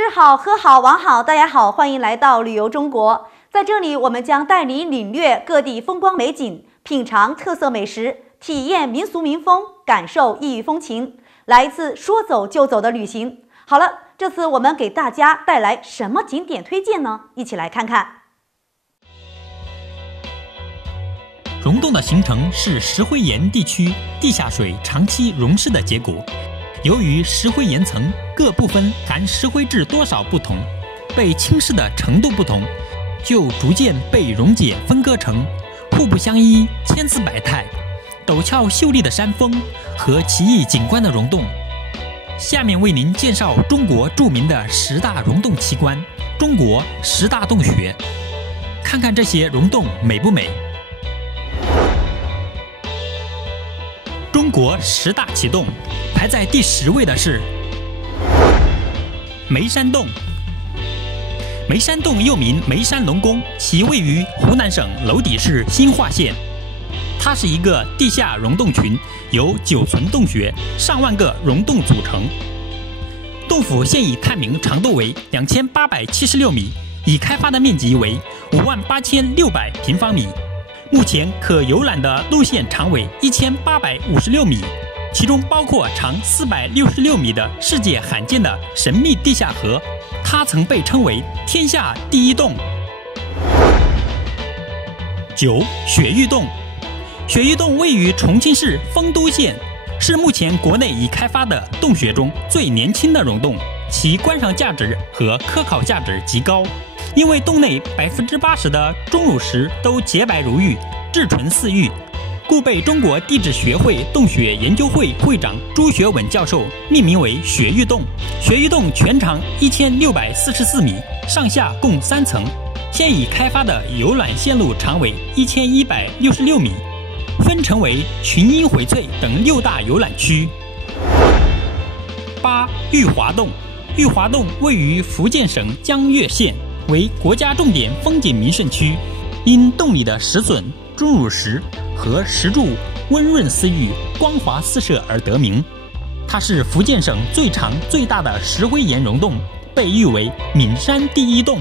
吃好喝好玩好，大家好，欢迎来到旅游中国。在这里，我们将带你领略各地风光美景，品尝特色美食，体验民俗民风，感受异域风情，来一次说走就走的旅行。好了，这次我们给大家带来什么景点推荐呢？一起来看看。溶洞的形成是石灰岩地区地下水长期溶蚀的结果。由于石灰岩层各部分含石灰质多少不同，被侵蚀的程度不同，就逐渐被溶解分割成互不相依、千姿百态、陡峭秀丽的山峰和奇异景观的溶洞。下面为您介绍中国著名的10大溶洞奇观——中国10大洞穴，看看这些溶洞美不美？中国10大奇洞，排在第10位的是眉山洞。眉山洞又名眉山龙宫，其位于湖南省娄底市新化县。它是一个地下溶洞群，由9存洞穴、上万个溶洞组成。洞府现已探明长度为2876米，已开发的面积为58600平方米。目前可游览的路线长为1856米，其中包括长466米的世界罕见的神秘地下河，它曾被称为天下第一洞。9. 雪域洞。雪域洞位于重庆市丰都县，是目前国内已开发的洞穴中最年轻的溶洞，其观赏价值和科考价值极高。因为洞内80%的钟乳石都洁白如玉、质纯似玉，故被中国地质学会洞穴研究会会长朱学稳教授命名为雪域洞。雪域洞全长1644米，上下共3层，现已开发的游览线路长为1166米，分成为群英荟萃等6大游览区。8. 玉华洞。玉华洞位于福建省江粤县，为国家重点风景名胜区，因洞里的石笋、钟乳石和石柱温润似玉、光滑四射而得名。它是福建省最长最大的石灰岩溶洞，被誉为闽山第一洞。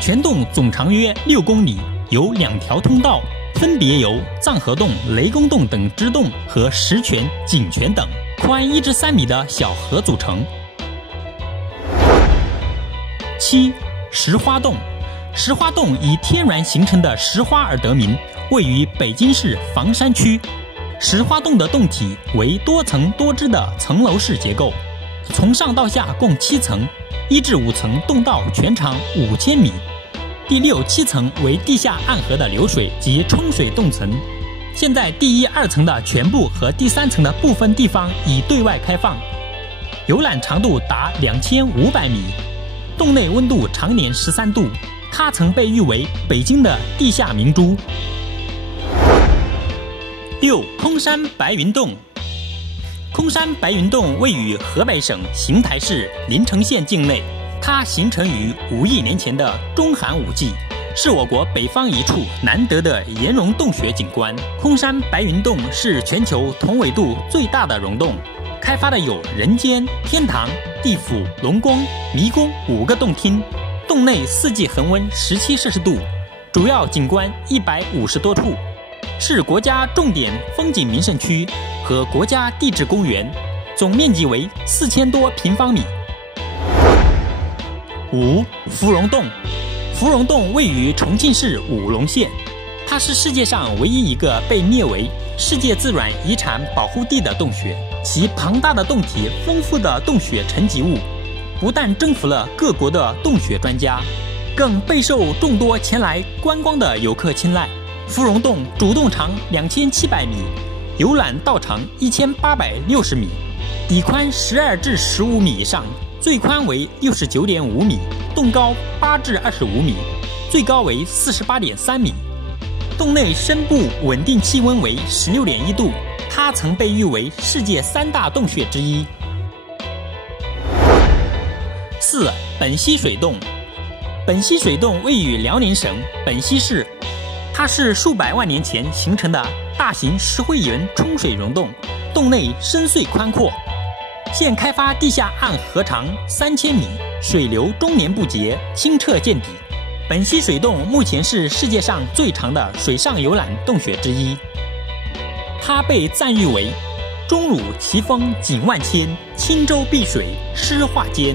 全洞总长约6公里，有2条通道，分别由藏河洞、雷公洞等支洞和石泉、井泉等宽1至3米的小河组成。7. 石花洞。石花洞以天然形成的石花而得名，位于北京市房山区。石花洞的洞体为多层多支的层楼式结构，从上到下共7层，1至5层洞道全长5000米。第6、7层为地下暗河的流水及冲水洞层。现在第1、2层的全部和第3层的部分地方已对外开放，游览长度达2500米。洞内温度常年13度，它曾被誉为北京的地下明珠。6. 空山白云洞。空山白云洞位于河北省邢台市临城县境内，它形成于5亿年前的中寒武纪，是我国北方一处难得的岩溶洞穴景观。空山白云洞是全球同纬度最大的溶洞，开发的有人间、天堂、地府、龙宫、迷宫5个洞厅。洞内4季恒温17摄氏度，主要景观150多处，是国家重点风景名胜区和国家地质公园，总面积为4000多平方米。5. 芙蓉洞。芙蓉洞位于重庆市武隆县，它是世界上唯一一个被列为世界自然遗产保护地的洞穴。其庞大的洞体、丰富的洞穴沉积物，不但征服了各国的洞穴专家，更备受众多前来观光的游客青睐。芙蓉洞主洞长2700米，游览道长1860米，底宽12至15米以上，最宽为69.5米，洞高8至25米，最高为48.3米。洞内深部稳定气温为16.1度，它曾被誉为世界3大洞穴之一。4. 本溪水洞。本溪水洞位于辽宁省本溪市，它是数百万年前形成的大型石灰岩冲水溶洞，洞内深邃宽阔，现开发地下暗河长3000米，水流终年不竭，清澈见底。本溪水洞目前是世界上最长的水上游览洞穴之一。它被赞誉为钟乳奇峰景万千，轻舟碧水诗画间。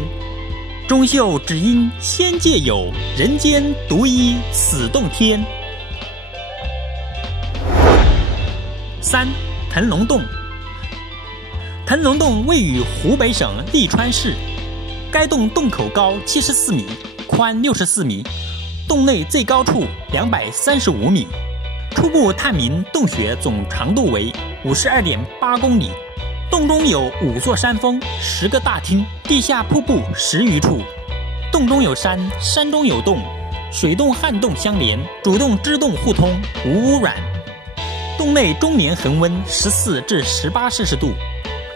中秀只因仙界有，人间独一此洞天。3. 腾龙洞。腾龙洞位于湖北省利川市，该洞洞口高74米，宽64米，洞内最高处235米。初步探明洞穴总长度为52.8公里，洞中有5座山峰、10个大厅，地下瀑布10余处。洞中有山，山中有洞，水洞旱洞相连，主洞支洞互通，无污染。洞内终年恒温14至18摄氏度。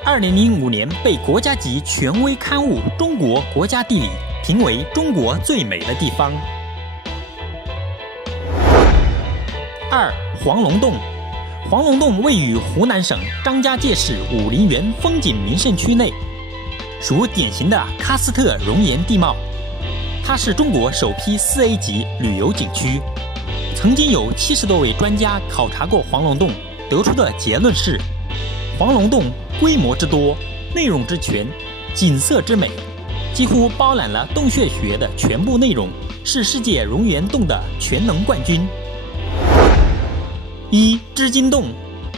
2005年被国家级权威刊物《中国国家地理》评为中国最美的地方。2. 黄龙洞。黄龙洞位于湖南省张家界市武陵源风景名胜区内，属典型的喀斯特熔岩地貌。它是中国首批4A 级旅游景区。曾经有70多位专家考察过黄龙洞，得出的结论是：黄龙洞规模之多，内容之全，景色之美，几乎包揽了洞穴学的全部内容，是世界熔岩洞的全能冠军。1. 织金洞。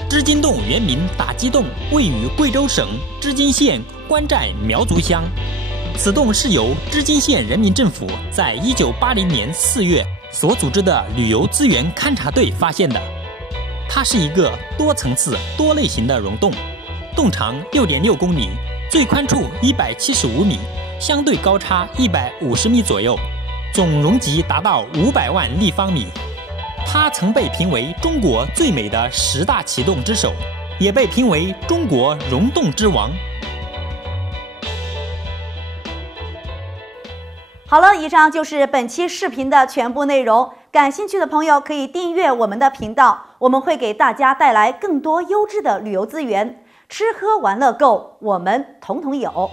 织金洞原名打鸡洞，位于贵州省织金县关寨苗族乡。此洞是由织金县人民政府在1980年4月所组织的旅游资源勘察队发现的。它是一个多层次、多类型的溶洞，洞长6.6公里，最宽处175米，相对高差150米左右，总容积达到500万立方米。它曾被评为中国最美的10大奇洞之首，也被评为中国溶洞之王。好了，以上就是本期视频的全部内容。感兴趣的朋友可以订阅我们的频道，我们会给大家带来更多优质的旅游资源。吃喝玩乐购，我们统统有。